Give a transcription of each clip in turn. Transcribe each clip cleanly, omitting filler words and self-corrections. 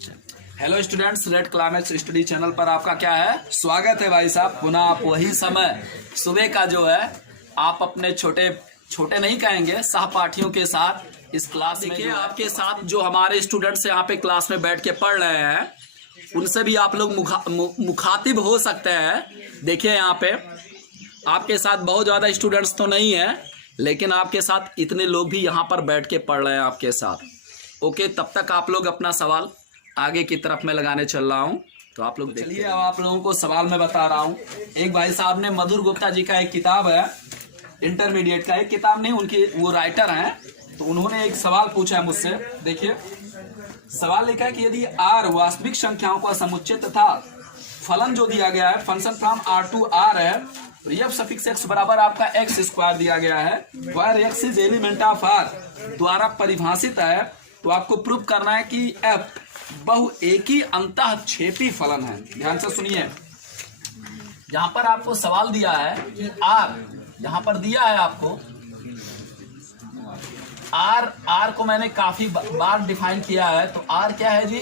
Hello students, red climax study channel पर आपका क्या है, स्वागत है भाई साहब। पुनः आप वही समय सुबह का जो है आप अपने छोटे नहीं कहेंगे सहपाठियों के साथ इस क्लास में देखिए आपके साथ जो हमारे स्टूडेंट्स यहाँ पे क्लास में बैठ के पढ़ रहे हैं उनसे भी आप लोग मुखातिब हो सकते हैं। देखिए यहाँ पे आपके साथ बहुत ज़्यादा स्टूडेंट्स तो नहीं है, लेकिन आपके साथ इतने लोग भी यहाँ पर बैठ के पढ़ रहे हैं आपके साथ। ओके, तब तक आप लोग अपना सवाल आगे की तरफ में लगाने चल रहा हूँ, तो आप लोग चलिए। अब आप लोगों को सवाल मैं बता रहा हूँ। एक भाई साहब ने मधुर गुप्ता जी का एक किताब है, इंटरमीडिएट का एक किताब नहीं, उनकी वो राइटर हैं, तो उन्होंने एक सवाल पूछा है मुझसे। देखिए सवाल लिखा है कि यदि आर वास्तविक संख्याओं का समुच्चय तथा फलन जो दिया गया है function from R to R है, तो एफ सफिक्स एक्स बराबर आपका एक्स स्क्वायर दिया गया है, where x is element of R द्वारा परिभाषित है, तो आपको प्रूव करना है कि एफ बहु एक ही अंतःक्षेपी फलन है। ध्यान से सुनिए, यहां पर आपको सवाल दिया है कि आर, यहां पर दिया है आपको आर को मैंने काफी बार डिफाइन किया है। तो आर क्या है जी?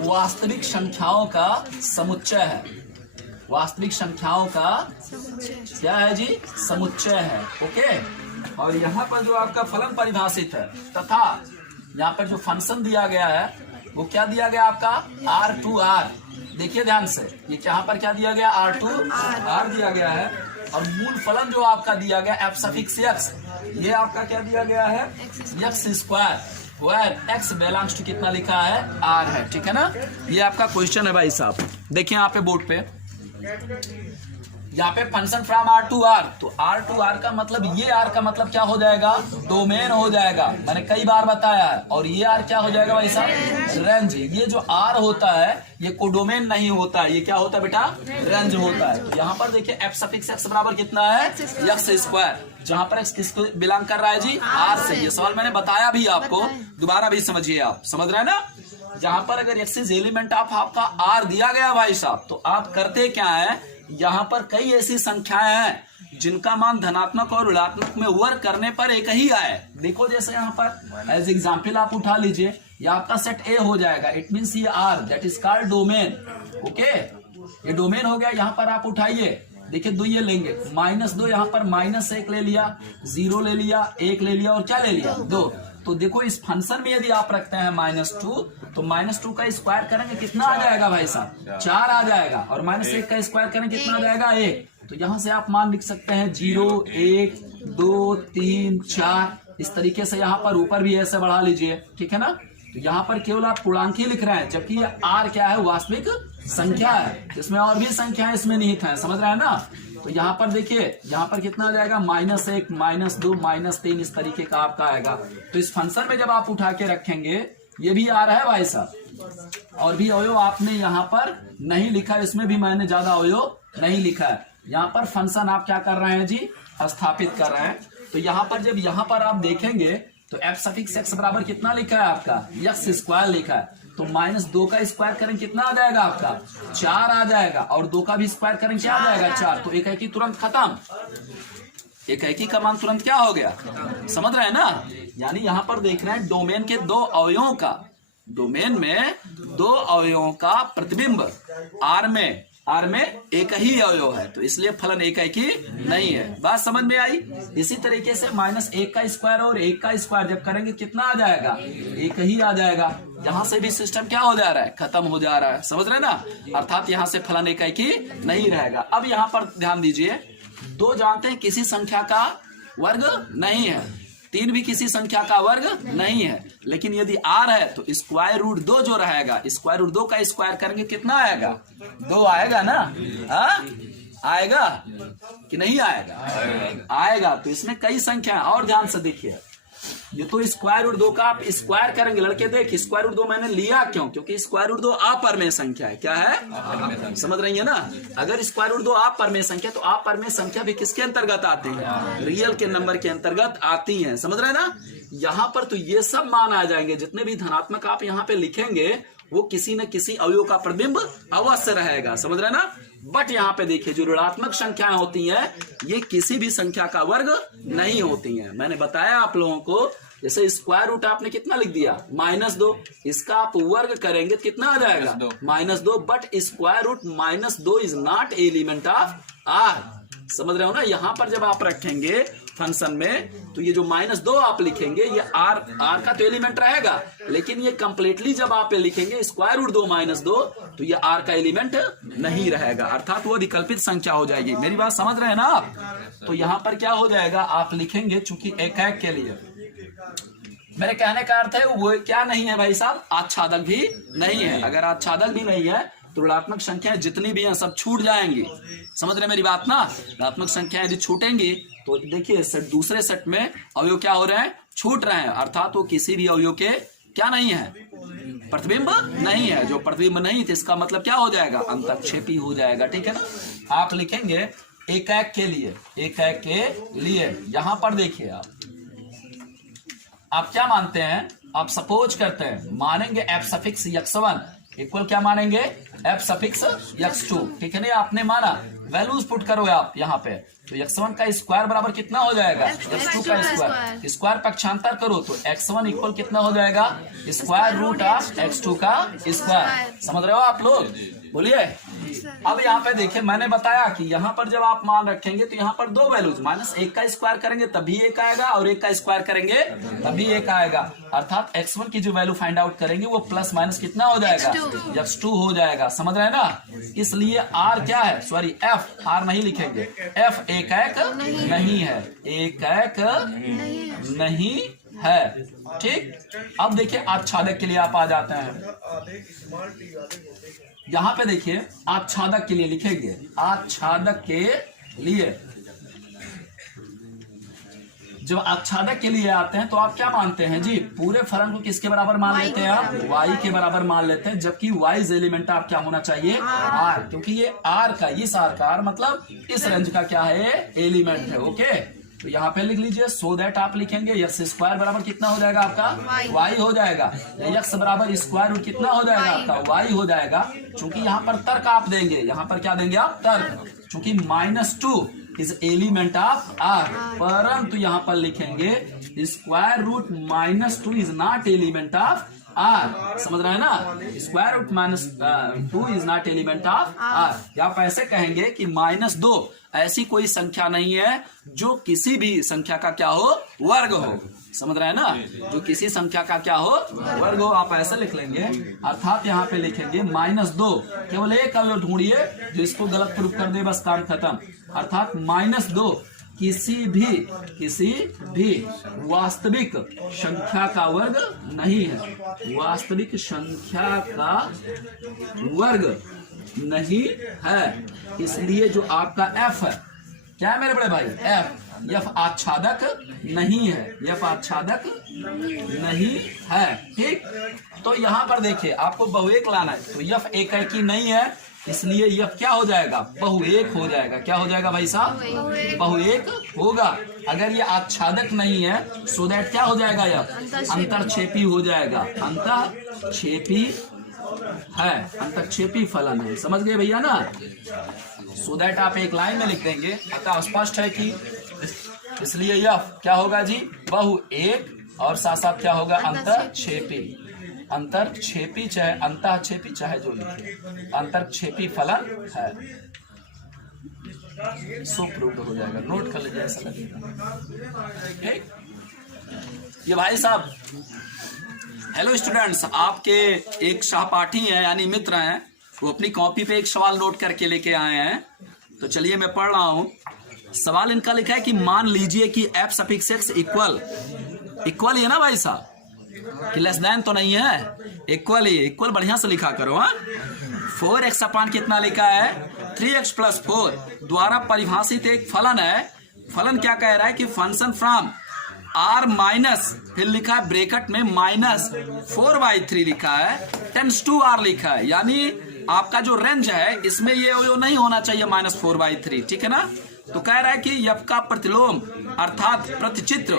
वास्तविक संख्याओं का समुच्चय है। वास्तविक संख्याओं का क्या है जी? समुच्चय है। ओके, और यहाँ पर जो आपका फलन परिभाषित है तथा यहाँ पर जो फंक्शन दिया गया है वो क्या दिया गया आपका? R to R. देखिए ध्यान से, ये यहाँ पर क्या दिया गया? आर टू आर दिया गया है, और मूल फलन जो आपका दिया गया एफ सफिक्स एक्स, ये आपका क्या दिया गया है? X square, where x belongs to कितना लिखा है? आर है। ठीक है ना? ये आपका क्वेश्चन है भाई साहब। देखिए यहाँ पे बोर्ड पे, यहाँ पे function from R to R, तो आर टू आर का मतलब, ये आर का मतलब क्या हो जाएगा? डोमेन हो जाएगा, मैंने कई बार बताया है। और ये आर क्या हो जाएगा भाई साहब? रेंज। ये जो आर होता है ये कोडोमेन नहीं होता है, ये क्या होता है बेटा? रेंज होता है। तो यहाँ पर देखिए एफ सफिक्स एक्स बराबर कितना है? एक्स स्क्वायर, जहां पर एक्स किसको बिलोंग कर रहा है जी? आर से। ये सवाल मैंने बताया भी आपको, दोबारा भी समझिए, आप समझ रहे हैं ना? जहां पर अगर एक्स इज एलिमेंट ऑफ आपका आर दिया गया भाई साहब, तो आप करते क्या है, यहाँ पर कई ऐसी संख्याएं हैं जिनका मान धनात्मक और ऋणात्मक में वर्क करने पर एक ही आए। देखो जैसे यहाँ पर एज एग्जाम्पल आप उठा लीजिए, ये आपका सेट ए हो जाएगा, इट मीन्स ये R, that is called domain. Okay, ये डोमेन हो गया। यहाँ पर आप उठाइए, देखिए दो ये लेंगे, -2, यहाँ पर -1 ले लिया, 0 ले लिया, 1 ले लिया, और क्या ले लिया? 2। तो देखो इस फंक्शन में यदि आप रखते हैं -2, तो -2 का स्क्वायर करेंगे कितना आ जाएगा भाई साहब? 4 आ जाएगा, और -1 का स्क्वायर करेंगे कितना आ जाएगा? 1। तो यहाँ से आप मान लिख सकते हैं 0, 1, 2, 3, 4, इस तरीके से। यहाँ पर ऊपर भी ऐसे बढ़ा लीजिए, ठीक है ना? तो यहाँ पर केवल आप पूर्णांक ही लिख रहे हैं, जबकि आर क्या है? वास्तविक संख्या है, इसमें और भी संख्या इसमें निहित है, समझ रहे हैं ना? तो यहाँ पर देखिए, यहाँ पर कितना आ जाएगा? -1, -2, -3, इस तरीके का आपका आएगा। तो इस फंक्शन में जब आप उठा के रखेंगे, ये भी आ रहा है भाई साहब, और भी अवयव आपने यहाँ पर नहीं लिखा, इसमें भी मैंने ज्यादा अवयव नहीं लिखा है। यहाँ पर फंक्शन आप क्या कर रहे हैं जी? स्थापित कर रहे हैं। तो यहाँ पर जब यहाँ पर आप देखेंगे तो एफ सफिक्स एक्स बराबर कितना लिखा है आपका? एक्स स्क्वायर लिखा है। तो -2 का स्क्वायर करें कितना आ जाएगा आपका? 4 आ जाएगा, और 2 का भी स्क्वायर करें क्या आ जाएगा? 4। तो एक ही तुरंत खत्म, एक ही का मान तुरंत क्या हो गया? समझ रहे हैं ना? यानी यहाँ पर देख रहे हैं डोमेन के दो अवयवों का, डोमेन में 2 अवयवों का प्रतिबिंब आर में एक ही अवयव है, तो इसलिए फलन एक ही नहीं है। बात समझ में आई? इसी तरीके से -1 का स्क्वायर और 1 का स्क्वायर जब करेंगे कितना आ जाएगा? एक ही आ जाएगा। यहाँ से भी सिस्टम क्या हो जा रहा है? खत्म हो जा रहा है, समझ रहे हैं ना? अर्थात यहाँ से फलन एक ही नहीं रहेगा। अब यहाँ पर ध्यान दीजिए, 2 जानते हैं किसी संख्या का वर्ग नहीं है, 3 भी किसी संख्या का वर्ग नहीं है, लेकिन यदि आर है तो स्क्वायर रूट 2 जो रहेगा, स्क्वायर रूट 2 का स्क्वायर करेंगे कितना आएगा? 2 आएगा ना? आएगा कि नहीं आएगा? आएगा। तो इसमें कई संख्या, और ध्यान से देखिए, ये तो स्क्वायर रूट 2 का आप स्क्वायर करेंगे। लड़के देख, स्क्वायर रूट 2 मैंने लिया क्यों? क्योंकि स्क्वायर रूट 2 अपरिमेय संख्या है। क्या है? समझ रही है ना? अगर स्क्वायर रूट 2 अपरिमेय संख्या, तो अपरिमेय संख्या भी किसके अंतर्गत आती है? रियल के नंबर के अंतर्गत आती है, समझ रहे हैं ना? यहाँ पर तो ये सब मान आ जाएंगे, जितने भी धनात्मक आप यहाँ पे लिखेंगे वो किसी न किसी अवयव का प्रतिबिंब अवश्य रहेगा, समझ रहे हैं ना? बट यहाँ पे देखिए, जो ऋणात्मक संख्याएं होती हैं ये किसी भी संख्या का वर्ग नहीं होती हैं। मैंने बताया आप लोगों को जैसे स्क्वायर रूट आपने कितना लिख दिया -2, इसका आप वर्ग करेंगे तो कितना आ जाएगा -2, but square root -2 is not element of R. समझ रहे हो ना, यहां पर जब आप रखेंगे फंक्शन में तो ये जो -2 आप लिखेंगे ये आर का तो एलिमेंट रहेगा, लेकिन ये कंप्लीटली जब आप लिखेंगे स्क्वायर रूट 2 -2 तो ये आर का एलिमेंट नहीं रहेगा, अर्थात वो विकल्पित संख्या हो जाएगी। मेरी बात समझ रहे हैं ना आप? तो यहां पर क्या हो जाएगा, आप लिखेंगे चूंकि एक के लिए, मेरे कहने का अर्थ है वो क्या नहीं है भाई साहब, आच्छादक भी नहीं है। अगर आच्छादक भी नहीं है तो ऋणात्मक संख्याएं जितनी भी हैं सब छूट जाएंगी। समझ रहे मेरी बात ना? ऋणात्मक संख्याएं यदि छूटेंगी तो देखिए सेट दूसरे सेट में अवयव क्या हो रहे हैं, छूट रहे हैं, अर्थात वो किसी भी अवयव के क्या नहीं है, प्रतिबिंब नहीं है। जो प्रतिबिंब नहीं थे इसका मतलब क्या हो जाएगा, अंतःक्षेपी हो जाएगा। ठीक है ना? आप लिखेंगे एक के लिए, यहां पर देखिए आप क्या मानते हैं, आप सपोज करते हैं, मानेंगे एफ सफिक्स x1 इक्वल क्या मानेंगे, एफ सफिक्स x2। ठीक है ना? आपने माना, वैल्यूज पुट करो आप यहाँ पे, तो x1 का स्क्वायर बराबर कितना हो जाएगा, x2 का स्क्वायर। स्क्वायर पक्षांतर करो तो x1 इक्वल कितना हो जाएगा, स्क्वायर रूट ऑफ x2 का स्क्वायर। समझ रहे हो आप लोग? बोलिए। अब यहाँ पे देखिए मैंने बताया कि यहाँ पर जब आप मान रखेंगे तो यहाँ पर दो वैल्यूज, -1 का स्क्वायर करेंगे तभी 1 आएगा और 1 का स्क्वायर करेंगे तभी 1 आएगा, अर्थात x1 की जो वैल्यू फाइंड आउट करेंगे वो प्लस माइनस कितना हो जाएगा, x2 हो जाएगा। समझ रहे हैं ना? इसलिए r क्या है, सॉरी f, r नहीं लिखेंगे, f एक नहीं है, एक नहीं है। ठीक, अब देखिए आच्छादक के लिए आप आ जाते हैं, यहां पे देखिए आच्छादक के लिए लिखेंगे, आच्छादक के लिए जब आच्छादक के लिए आते हैं तो आप क्या मानते हैं जी, पूरे फलन को किसके बराबर मान लेते हैं आप, y के बराबर मान लेते हैं, जबकि y एलिमेंट आप क्या होना चाहिए, r, क्योंकि ये r का, इस r का r मतलब इस रेंज का क्या है, एलिमेंट है। ओके, तो यहाँ पे लिख लीजिए, सो दैट आप लिखेंगे x स्क्वायर बराबर कितना हो जाएगा आपका, y हो जाएगा, x बराबर स्क्वायर रूट कितना हो जाएगा आपका, y हो जाएगा। चूंकि यहाँ पर तर्क आप देंगे, यहाँ पर क्या देंगे आप, तर्क, चूंकि -2 इज एलिमेंट ऑफ r, परंतु यहाँ पर लिखेंगे square root -2 is not element of r। समझ रहे हैं ना? Square root -2 is not element of r। या आप ऐसे कहेंगे कि -2 ऐसी कोई संख्या नहीं है जो किसी भी संख्या का क्या हो, वर्ग हो। समझ रहे हैं ना? जो किसी संख्या का क्या हो, वर्ग हो, आप ऐसे लिख लेंगे, अर्थात यहाँ पे लिखेंगे -2, केवल एक अवयव ढूंढिए जो इसको गलत प्रूफ कर दे, बस काम खत्म। अर्थात -2 किसी भी वास्तविक संख्या का वर्ग नहीं है, वास्तविक संख्या का वर्ग नहीं है। इसलिए जो आपका f है, क्या है मेरे बड़े भाई, f आच्छादक नहीं है, f आच्छादक नहीं है। ठीक, तो यहाँ पर देखिए आपको बहुएक लाना है, तो f एकाकी नहीं है, इसलिए यह क्या हो जाएगा, बहुएक हो जाएगा। क्या हो जाएगा भाई साहब, बहुएक होगा। अगर ये आच्छादक नहीं है सो दैट क्या हो जाएगा, यह अंतरक्षेपी हो जाएगा, अंतरक्षेपी है, अंतरक्षेपी फलन है। समझ गए भैया ना? सो दैट आप एक लाइन में लिख देंगे, अतः स्पष्ट है कि इसलिए यह क्या होगा जी, बहुएक, और साथ साथ क्या होगा, अंतरक्षेपी, अंतरक्षेपी चाहे अंतःक्षेपी चाहे जो लिखे, अंतरक्षेपी फलन है। सो प्रूव्ड हो जाएगा, नोट कर लीजिए, ऐसा लगेगा। ठीक, ये भाई साहब, हेलो स्टूडेंट्स, आपके एक सहपाठी हैं यानी मित्र हैं, वो अपनी कॉपी पे एक सवाल नोट करके लेके आए हैं, तो चलिए मैं पढ़ रहा हूँ। सवाल इनका लिखा है कि मान लीजिए कि f सफिक्स x इक्वल है ना भाई साहब, कि लेस देन तो नहीं है, इक्वल ही, इक्वल बढ़िया से लिखा करो। 4x अपान कितना लिखा है, 3x + 4 द्वारा परिभाषित एक फलन है। फलन क्या कह रहा है कि फंक्शन फ्रॉम r माइनस, फिर लिखा है ब्रैकेट में -4/3 लिखा है, टेंड्स टू r लिखा है, यानी आपका जो रेंज है इसमें ये नहीं होना चाहिए -4/3। ठीक है ना? तो कह रहा है कि f का प्रतिलोम अर्थात प्रतिचित्र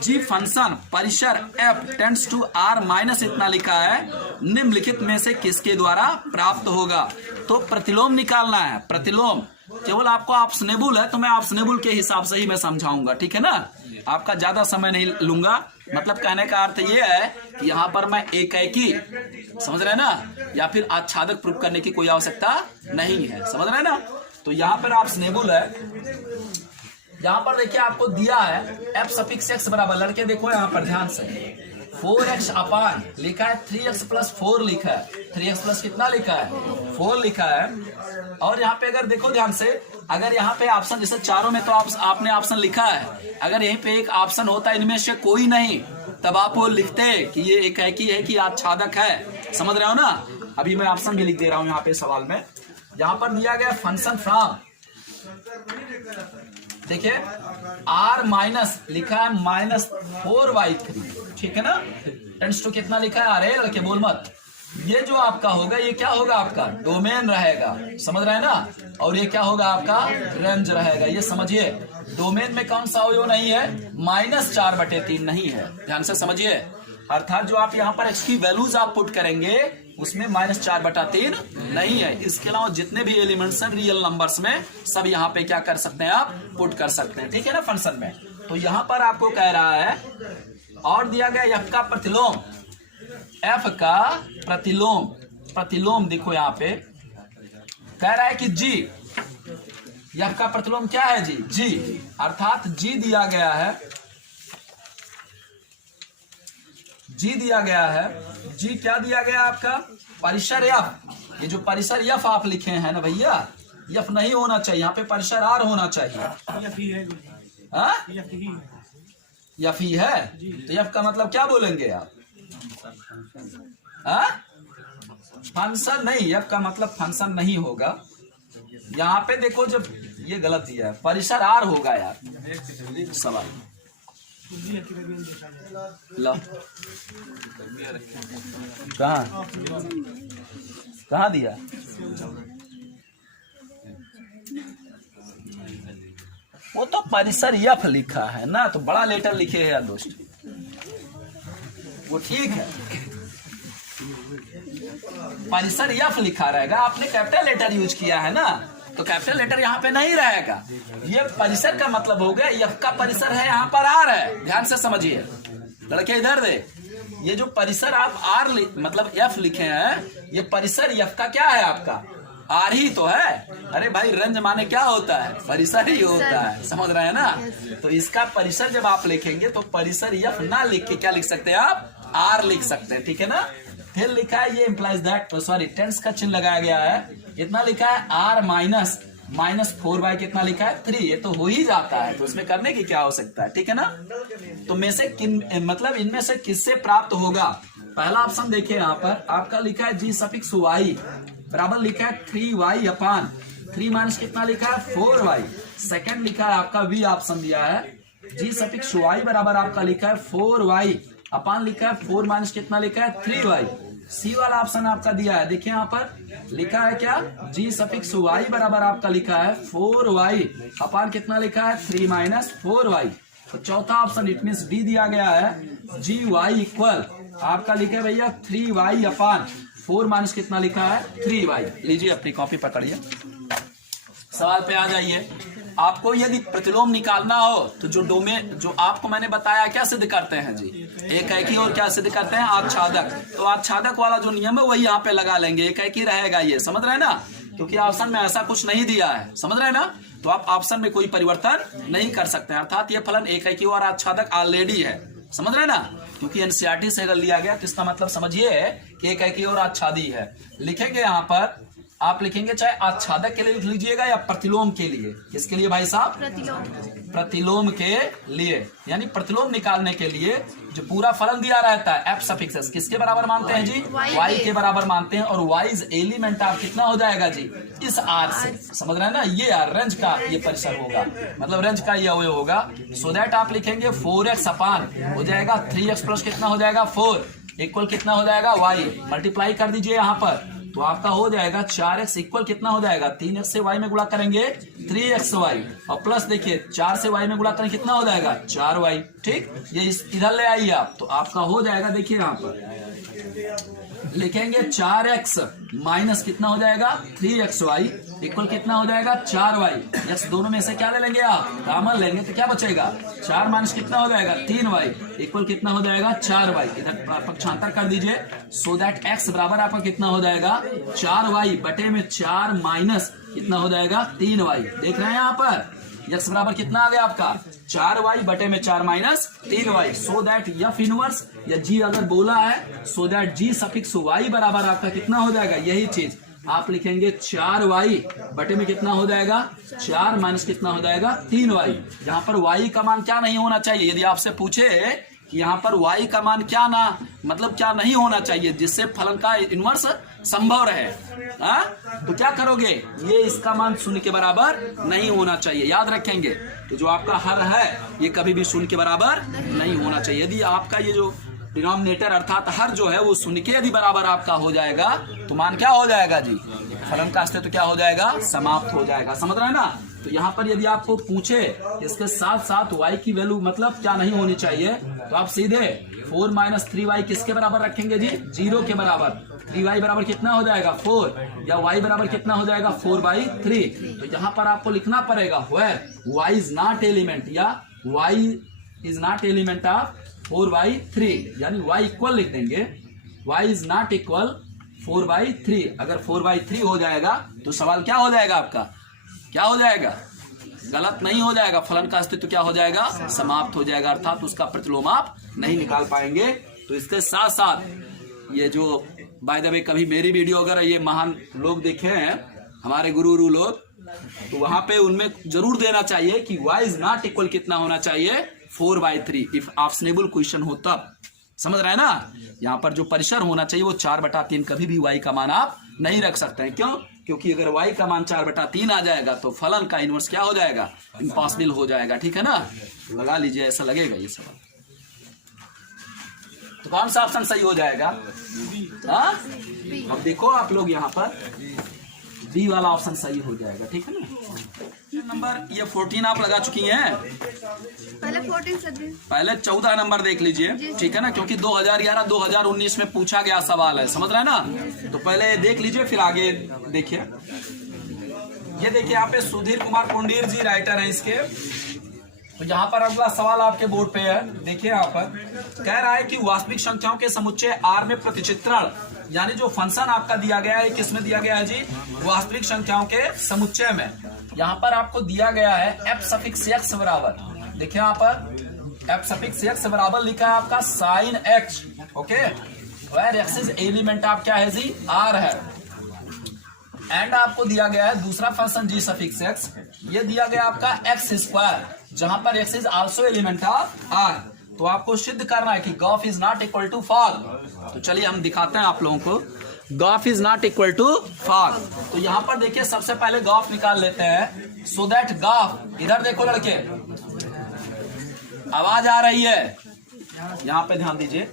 g फंक्शन परिसर f tends to r minus इतना लिखा है, निम्नलिखित में से किसके द्वारा प्राप्त होगा। तो प्रतिलोम निकालना है, प्रतिलोम केवल आपको ऑप्शनेबल है, तो मैं ऑप्शनेबल के हिसाब से ही मैं समझाऊंगा। ठीक है ना? आपका ज्यादा समय नहीं लूंगा, मतलब कहने का अर्थ ये है कि यहाँ पर मैं एकाएकी, समझ रहे हैं ना, या फिर आच्छादक प्रूफ करने की कोई आवश्यकता नहीं है, समझ रहे हैं ना। तो यहाँ पर आप स्नेबुल है, यहाँ पर देखिए आपको दिया है एफ सफिक्स एक्स बराबर, लड़के देखो यहाँ पर ध्यान से, 4x अपान लिखा है 3x प्लस 4 लिखा है, 3x प्लस कितना लिखा है 4 लिखा है। और यहाँ पे अगर देखो ध्यान से, अगर यहाँ पे ऑप्शन जैसे चारों में तो आपने ऑप्शन लिखा है, अगर यहीं पे एक ऑप्शन होता इनमें से कोई नहीं, तब आप वो लिखते कि ये एकाएकी है कि आच्छादक है, समझ रहे हो ना। अभी मैं ऑप्शन भी लिख दे रहा हूँ यहाँ पे सवाल में। यहाँ पर दिया गया फंक्शन फ्रॉम, देखिए r माइनस लिखा है -4y3, ठीक है ना, टेंस टू कितना लिखा है अरे लड़के बोल मत, ये जो आपका होगा ये क्या होगा आपका डोमेन रहेगा, समझ रहे हैं ना, और ये क्या होगा आपका रेंज रहेगा। ये समझिए डोमेन में कौन सा अवयव नहीं है, -4/3 नहीं है, ध्यान से समझिए। अर्थात जो आप यहाँ पर x की वैल्यूज आप पुट करेंगे उसमें -4/3 नहीं है। इसके अलावा जितने भी एलिमेंट्स हैं रियल नंबर्स में सब यहाँ पे क्या कर सकते हैं आप पुट कर सकते हैं, ठीक है ना फंक्शन में। तो यहाँ पर आपको कह रहा है और दिया गया f का प्रतिलोम, f का प्रतिलोम, प्रतिलोम देखो यहाँ पे कह रहा है कि g, f का प्रतिलोम क्या है जी, g, अर्थात g दिया गया है, g दिया गया है, g क्या दिया गया आपका परिसर f, ये जो परिसर f आप लिखे हैं ना भैया, f नहीं होना चाहिए, यहाँ पे परिसर r होना चाहिए, f ही है, तो f का मतलब क्या बोलेंगे आप, फंक्शन नहीं, f का मतलब फंक्शन नहीं होगा। यहाँ पे देखो जब ये गलत दिया है, परिसर r होगा यार सवाल, ला कहाँ दिया, वो तो परिसर यफ लिखा है ना, तो बड़ा लेटर लिखे है यार दोस्त, वो ठीक है, परिसर यफ लिखा रहेगा, आपने कैपिटल लेटर यूज किया है ना, तो कैपिटल लेटर यहाँ पे नहीं रहेगा। ये परिसर का मतलब हो गया, यफ का परिसर है यहाँ पर आर है, ध्यान से समझिए लड़के इधर दे, ये जो परिसर आप आर मतलब एफ लिखे हैं, ये परिसर यफ का क्या है आपका आर ही तो है। अरे भाई रेंज माने क्या होता है, परिसर ही होता है, समझ रहे हैं ना। तो इसका परिसर जब आप लिखेंगे तो परिसर यफ ना लिख के क्या लिख सकते हैं आप, आर लिख सकते हैं, ठीक है ना। फिर लिखा है ये इम्प्लाइज दैट, सॉरी टेंस का चिन्ह लगाया गया है, इतना लिखा है आर -4 कितना लिखा है 3, ये तो हो ही जाता है, तो इसमें करने की क्या हो सकता है, ठीक है ना। तो में से किन मतलब इनमें से किससे प्राप्त होगा, पहला ऑप्शन देखिए यहाँ पर आपका लिखा है जी सफिक्स y बराबर लिखा है 3y अपान 3 माइनस कितना लिखा है 4y। सेकंड लिखा है आपका v ऑप्शन दिया है जी सफिक्स y बराबर आपका लिखा है 4y अपान लिखा है 4 माइनस कितना लिखा है 3y। सी वाला ऑप्शन आपका दिया है, देखिए यहाँ पर लिखा है क्या जी सफिक्स y बराबर आपका लिखा है 4y अपान कितना लिखा है 3 माइनस 4y। तो चौथा ऑप्शन इट मीन्स डी दिया गया है जी वाई इक्वल आपका लिखा है भैया 3y अपान 4 माइनस कितना लिखा है 3y। लीजिए अपनी कॉपी पकड़िए, सवाल पे आ जाइए। आपको यदि प्रतिलोम निकालना हो तो जो डोमेन जो आपको मैंने बताया क्या सिद्ध करते हैं जी, एकाएकी और क्या सिद्ध करते हैं आच्छादक। तो आच्छादक वाला जो नियम है वही यहाँ पे लगा लेंगे, एकाएकी रहेगा ये, समझ रहे हैं ना, क्योंकि ऑप्शन में ऐसा कुछ नहीं दिया है, समझ रहे हैं ना। तो आप ऑप्शन में कोई परिवर्तन नहीं कर सकते, अर्थात ये फलन एकाएकी और आच्छादक ऑलरेडी है, समझ रहे हैं ना, क्योंकि एनसीईआरटी से अगर लिया गया तो इसका मतलब समझिए कि एकाएकी और आच्छादी है। लिखेंगे यहाँ पर आप लिखेंगे चाहे आच्छादक के लिए लिख लीजिएगा या प्रतिलोम के लिए, किसके लिए भाई साहब, प्रतिलोम के लिए, यानी प्रतिलोम निकालने के लिए जो पूरा फलन दिया रहता है एफ सफिक्स एस किसके बराबर मानते हैं जी, y के बराबर मानते हैं, और वाइज एलिमेंट आप कितना हो जाएगा जी इस r से, समझ रहे हैं ना। ये रेंज का ये परिसर होगा, मतलब रेंज का ये अवयव होगा। सो दैट आप लिखेंगे 4x अपान हो जाएगा 3x प्लस कितना हो जाएगा 4 इक्वल कितना हो जाएगा y, मल्टीप्लाई कर दीजिए यहाँ पर तो आपका हो जाएगा 4x इक्वल कितना हो जाएगा 3x से y में गुणा करेंगे 3xy और प्लस देखिए 4 से y में गुणा करेंगे कितना हो जाएगा 4y। ठीक, ये इधर ले आइए आप तो आपका हो जाएगा, देखिए यहाँ पर लिखेंगे 4x माइनस कितना हो जाएगा 3xy इक्वल कितना हो जाएगा 4y। यस दोनों में से क्या ले लेंगे आप कॉमन लेंगे तो क्या बचेगा 4 माइनस कितना हो जाएगा 3y इक्वल कितना हो जाएगा 4y। इधर पक्षांतर कर दीजिए सो दैट x बराबर आपका कितना हो जाएगा 4y बटे में 4 माइनस कितना हो जाएगा 3y। देख रहे हैं यहाँ पर x बराबर कितना आ गया आपका 4y बटे में 4 minus 3y। So that f inverse या g अगर बोला है so that g suffix y बराबर आपका कितना हो जाएगा यही चीज आप लिखेंगे 4y बटे में कितना हो जाएगा 4 माइनस कितना हो जाएगा 3y। यहाँ पर y का मान क्या नहीं होना चाहिए यदि आपसे पूछे कि यहाँ पर y का मान क्या ना मतलब क्या नहीं होना चाहिए जिससे फलन का इनवर्स संभव रहे तो क्या करोगे ये इसका मान शून्य के बराबर नहीं होना चाहिए। याद रखेंगे कि जो आपका हर है ये कभी भी शून्य के बराबर नहीं होना चाहिए। यदि आपका ये जो डिनोमिनेटर अर्थात हर जो है वो शून्य के यदि बराबर आपका हो जाएगा तो मान क्या हो जाएगा जी फलन का अस्तित्व क्या हो जाएगा समाप्त हो जाएगा। समझ रहे हैं ना। तो यहाँ पर यदि आपको पूछे इसके साथ साथ y की वैल्यू मतलब क्या नहीं होनी चाहिए तो आप सीधे 4 माइनस 3y किसके बराबर रखेंगे जी 0 के बराबर। 3y बराबर कितना हो जाएगा 4 या y बराबर कितना हो जाएगा 4/3। तो यहाँ पर आपको लिखना पड़ेगा where y is not element या y is not element of 4/3 यानी y इक्वल लिख देंगे y इज नॉट इक्वल 4/3। अगर 4/3 हो जाएगा तो सवाल क्या हो जाएगा आपका क्या हो जाएगा गलत नहीं हो जाएगा फलन का अस्तित्व क्या हो जाएगा समाप्त हो जाएगा अर्थात उसका प्रतिलोम आप नहीं निकाल पाएंगे। तो इसके साथ साथ ये जो बाय द वे कभी मेरी वीडियो अगर ये महान लोग देखे हैं हमारे गुरु लोग तो वहां पे उनमें जरूर देना चाहिए कि y इज नॉट इक्वल कितना होना चाहिए 4/3 इफ ऑप्शनेबल क्वेश्चन हो तब। समझ रहे हैं ना। यहाँ पर जो परिसर होना चाहिए वो 4/3 कभी भी y का मान आप नहीं रख सकते हैं। क्यों क्योंकि अगर y का मान 4/3 आ जाएगा तो फलन का इनवर्स क्या हो जाएगा इम्पॉसिबल हो जाएगा। ठीक है ना। लगा लीजिए ऐसा लगेगा ये सवाल। तो कौन सा ऑप्शन सही हो जाएगा अब देखो आप लोग यहाँ पर बी वाला ऑप्शन सही हो जाएगा। ठीक है ना। नंबर ये 14 आप लगा चुकी हैं पहले 14 नंबर देख लीजिए। ठीक है ना क्योंकि 2011-2019 में पूछा गया सवाल है। समझ रहे हैं ना। तो पहले देख लीजिए फिर आगे देखिए। ये देखिए यहाँ पे सुधीर कुमार पुंडीर जी राइटर है इसके। तो यहाँ पर अगला सवाल आपके बोर्ड पे है। देखिए यहाँ पर कह रहा है कि वास्तविक संख्याओं के समुच्चय R में प्रतिचित्रण यानी जो फंक्शन आपका दिया गया है किसमें दिया गया है जी वास्तविक संख्याओं के समुच्चय में। यहाँ पर आपको दिया गया है f सफिक्स x बराबर। देखिए यहाँ पर f सफिक्स x बराबर लिखा है आपका sine x। Okay where x is element आप क्या है जी R है। एंड आपको दिया गया है दूसरा फंक्शन g सफिक्स x ये दिया गया आपका x स्क्वायर जहां पर x is also element of R। तो आपको सिद्ध करना है कि gof is not equal to fog. तो चलिए हम दिखाते हैं आप लोगों को gof is not equal to fog. तो यहाँ पर देखिए सबसे पहले गॉफ निकाल लेते हैं सो दैट गॉफ इधर देखो लड़के आवाज आ रही है यहाँ पे ध्यान दीजिए।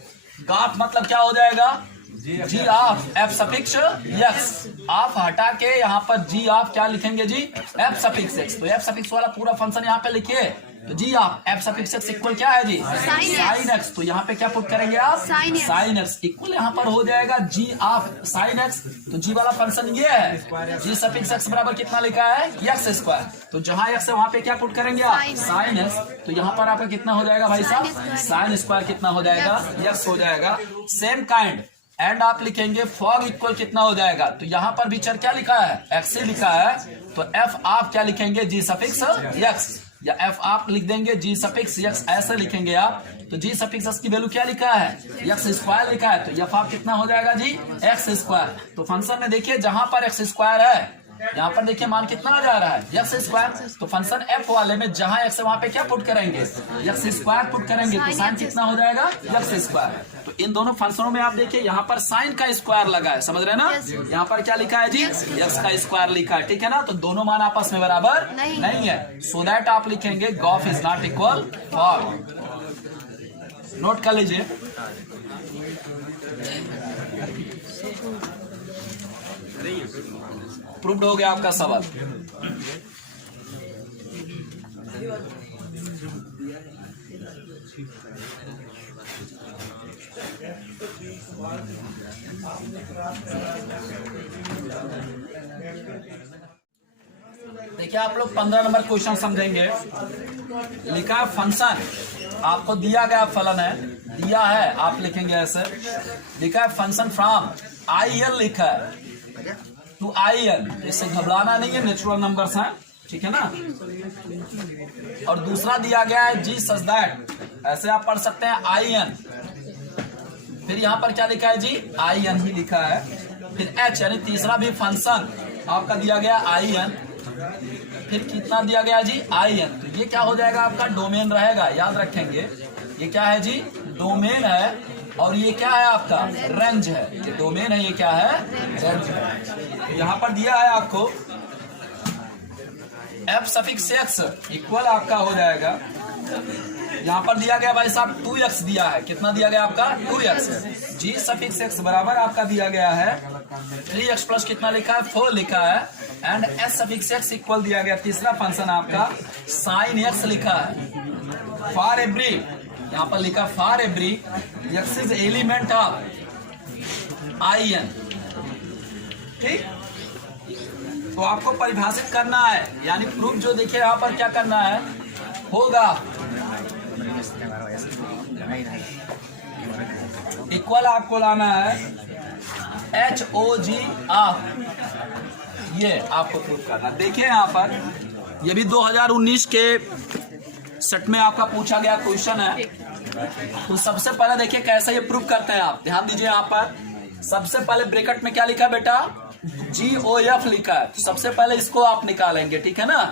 गॉफ मतलब क्या हो जाएगा G of F suffix X. आप हटा के यहाँ पर जी ऑफ क्या लिखेंगे जी एफ सफिक्स एक्स। तो एफ सफिक्स वाला पूरा फंक्शन यहाँ पे लिखिए। तो G of F suffix X equal क्या है जी साइन एक्स। तो यहाँ पे क्या पुट करेंगे आप साइन एक्स इक्वल यहाँ पर हो जाएगा जी ऑफ साइन एक्स। तो जी वाला फंक्शन ये है जी सफिक्स एक्स बराबर कितना लिखा है एक्स स्क्वायर। तो जहां एक्स है वहां पे क्या पुट करेंगे आप साइन एक्स। तो यहाँ पर आपका कितना हो जाएगा भाई साहब साइन स्क्वायर कितना हो जाएगा एक्स हो जाएगा। सेम काइंड एंड आप लिखेंगे फॉग इक्वल कितना हो जाएगा। तो यहाँ पर भी चर क्या लिखा है एक्स ही लिखा है। तो एफ आप क्या लिखेंगे जी सफिक्स एक्स या एफ आप लिख देंगे जी सफिक्स एक्स ऐसे लिखेंगे आप। तो जी सफिक्स एक्स की वैल्यू क्या लिखा है एक्स स्क्वायर लिखा है। तो एफ आप कितना हो जाएगा जी एक्स स्क्वायर। तो फंक्शन में देखिए जहां पर एक्स स्क्वायर है यहाँ पर देखिए मान कितना आ जा रहा है एक्स स्क्वायर। तो फंक्शन एफ वाले में जहां एक्स है वहां पे क्या पुट करेंगे एक्स स्क्वायर पुट करेंगे। तो साइन कितना हो जाएगा एक्स स्क्वायर। तो इन दोनों फंक्शनों में आप देखिए यहाँ पर साइन का स्क्वायर लगा है। समझ रहे हैं ना। यहाँ पर क्या लिखा है जी एक्स का स्क्वायर लिखा है। ठीक है ना। तो दोनों मान आपस में बराबर नहीं है। सो दैट आप लिखेंगे Gauff is not equal for. Note कर लीजिए। प्रूव्ड हो गया आपका सवाल। देखिए आप लोग 15 नंबर क्वेश्चन समझेंगे। लिखा है फंक्शन, आपको दिया गया फलन है, दिया है, आप लिखेंगे ऐसे। लिखा है फंक्शन फ्रॉम IN लिखा है टू IN, इससे घबराना नहीं है, नेचुरल नंबर्स हैं, ठीक है ना। और दूसरा दिया गया है G सच दैट, ऐसे आप पढ़ सकते हैं IN, फिर यहाँ पर क्या लिखा है जी, IN ही लिखा है, फिर H यानी तीसरा भी फंक्शन आपका दिया गया IN, फिर कितना दिया गया जी IN, तो ये क्या हो जाएगा आपका डोमेन रहेगा, याद रखेंगे। ये क्या है जी, डोमेन है, और ये क्या है आपका रेंज है, ये डोमेन है, ये क्या है रेंज है। यहाँ पर दिया है आपको F सफिक्स x इक्वल आपका हो जाएगा, यहाँ पर दिया गया भाई साहब 2x दिया है, कितना दिया गया आपका 2x, G सफिक्स x बराबर आपका दिया गया है 3x प्लस कितना लिखा है 4 लिखा है, and S suffix x equal दिया गया तीसरा फंक्शन आपका sin x लिखा है। फॉर एवरी, यहाँ पर लिखा for every x is element of IN, ठीक। तो आपको परिभाषित करना है, यानी प्रूफ जो देखिए यहाँ पर क्या करना है होगा, इक्वल आपको लाना है HOG ऑफ, ये आपको प्रूफ करना। देखिए यहाँ पर ये भी 2019 के सेट में आपका पूछा गया क्वेश्चन है। तो सबसे पहले देखिए कैसे ये प्रूफ करते हैं आप, ध्यान दीजिए। यहाँ पर सबसे पहले ब्रैकेट में क्या लिखा है बेटा, GOF लिखा है, तो सबसे पहले इसको आप निकालेंगे, ठीक है ना।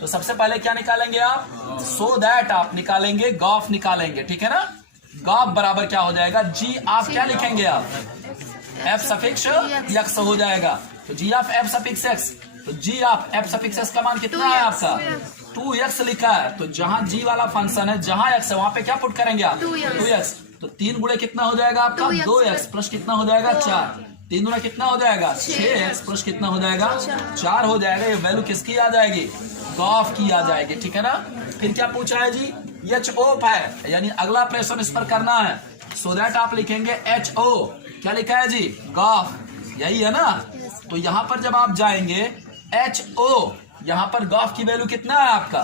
तो सबसे पहले क्या निकालेंगे आप, सो दैट आप निकालेंगे, गॉफ निकालेंगे, ठीक है ना। गॉफ बराबर क्या हो जाएगा, G आप क्या लिखेंगे आप, F सफिक्स x हो जाएगा, तो G of F suffix x, तो G of F suffix x का मान कितना है आपका 2x लिखा है। तो जहां G वाला फंक्शन है, जहां x है, वहां पे क्या पुट करेंगे आप 2x, तो 3 गुणे कितना हो जाएगा आपका 2x प्लस कितना हो जाएगा 4, 3 गुना कितना हो जाएगा 6x प्लस कितना हो जाएगा 4 हो जाएगा। ये वैल्यू किसकी आ जाएगी, गॉफ की आ जाएगी, ठीक है ना। फिर क्या पूछा है जी, HOF है, यानी अगला ऑपरेशन इस पर करना है, सो दैट आप लिखेंगे HO, क्या लिखा है जी गॉफ, यही है ना। तो यहाँ पर जब आप जाएंगे HO, यहाँ पर गॉफ की वैल्यू कितना है आपका,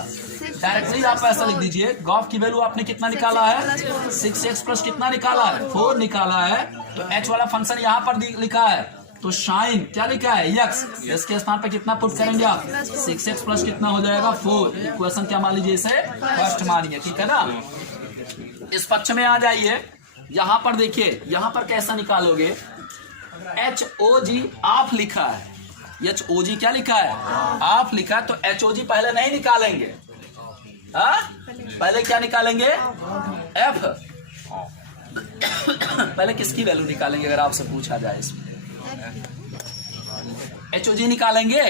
डायरेक्टली आप ऐसा लिख दीजिए, गॉफ की वैल्यू आपने कितना निकाला है 6x प्लस कितना निकाला है 4 निकाला है। तो H वाला फंक्शन यहाँ पर लिखा है, तो शाइन क्या लिखा है x, इसके स्थान पे कितना पुट करेंगे आप 6x प्लस कितना हो जाएगा 4। इक्वेशन क्या मान लीजिए, इसे फर्स्ट मानिए, ठीक है ना। इस पक्ष में आ जाइए, यहाँ पर देखिए, यहाँ पर कैसा निकालोगे, HOG ऑफ लिखा है, HOG क्या लिखा है ऑफ लिखा है, तो HOG पहले नहीं निकालेंगे, पहले क्या निकालेंगे F, पहले किसकी वैल्यू निकालेंगे अगर आपसे पूछा जाए इसमें, HOG निकालेंगे,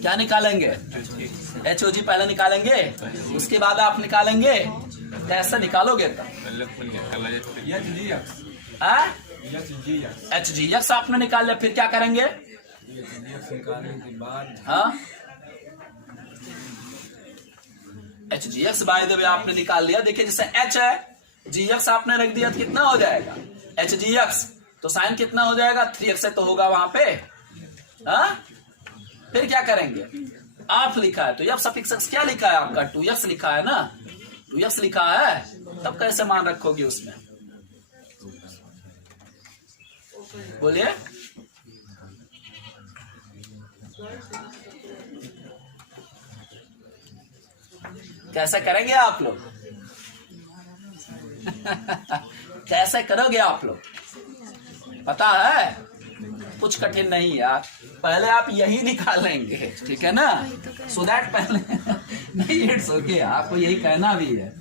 क्या निकालेंगे HOG पहले निकालेंगे, उसके बाद आप निकालेंगे, कैसे निकालोगे HGX आपने निकाल लिया, फिर क्या करेंगे HGX बाय द वे आपने निकाल लिया। देखिए जैसे H है, GX आपने रख दिया तो कितना हो जाएगा HGX, तो साइन कितना हो जाएगा 3x तो होगा वहां पे, फिर क्या करेंगे ऑफ लिखा है, तो F सफिक्स x क्या लिखा है आपका 2x लिखा है ना, 2x लिखा है, तब कैसे मान रखोगे उसमें, बोलिए। कैसे करेंगे आप लोग कैसे करोगे आप लोग, पता है कुछ कठिन नहीं यार, पहले आप यही निकालेंगे, ठीक है ना, सो दैट पहले नहीं, इट्स ओके, आपको यही कहना भी है,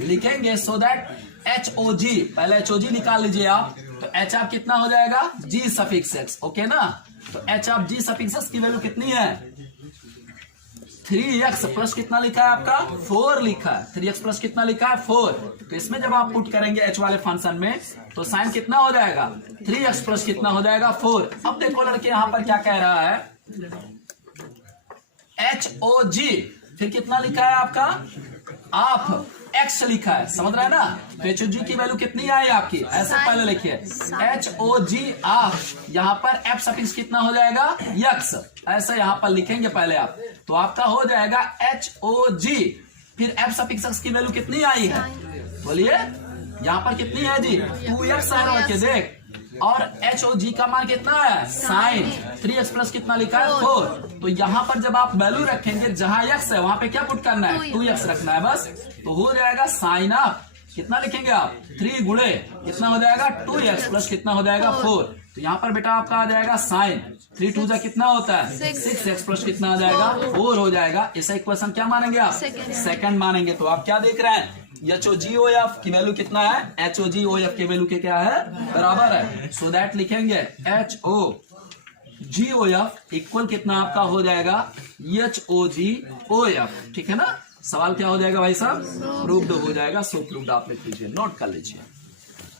लिखेंगे सो दैट HOG, पहले HOG निकाल लीजिए आप, तो H आप कितना हो जाएगा G सफिक्स x, ओके ना। तो H आप G सफिक्स x की वैल्यू कितनी है 3x प्लस कितना लिखा है आपका 4 लिखा है, 3x प्लस कितना लिखा है 4, तो इसमें जब आप पुट करेंगे H वाले फंक्शन में, तो साइन कितना हो जाएगा 3x प्लस कितना हो जाएगा 4। अब देखो लड़के यहाँ पर क्या कह रहा है HOG, फिर कितना लिखा है आपका ऑफ एक्स लिखा है, समझ रहा है ना। तो एच ओ जी की वैल्यू कितनी आई आपकी, ऐसे पहले लिखिए एच ओ जी ऑफ, यहाँ पर एफ सफिक्स कितना हो जाएगा यक्स, ऐसा यहाँ पर लिखेंगे पहले आप। तो आपका हो जाएगा एच ओ जी, फिर एफ सफिक्स की वैल्यू कितनी आई है, बोलिए यहाँ पर कितनी है जी 2x आ रहा है देख, और एच ओ जी का मान कितना है साइन 3x प्लस कितना लिखा है 4। तो यहाँ पर जब आप वैल्यू रखेंगे जहां x है वहां पे क्या पुट करना है 2x रखना है बस। तो हो जाएगा साइन ऑफ कितना लिखेंगे आप 3 गुणे कितना हो जाएगा 2x प्लस कितना हो जाएगा 4। तो यहाँ पर बेटा आपका आ जाएगा साइन 3 2 जा कितना होता है 6x प्लस कितना आ जाएगा 4 हो जाएगा। ऐसा इक्वेशन क्या मानेंगे आप सेकंड मानेंगे। तो आप क्या देख रहे हैं एच ओ जी ओ एफ की वैल्यू कितना है, एच ओ जी ओ एफ की वैल्यू के क्या है बराबर है। सो दैट लिखेंगे एच ओ जी ओ एफ इक्वल कितना आपका हो जाएगा एच ओ जी ओ एफ, ठीक है ना। सवाल क्या हो जाएगा भाई साहब प्रूव्ड हो जाएगा। सो प्रूव्ड आप लिख लीजिए, नोट कर लीजिए।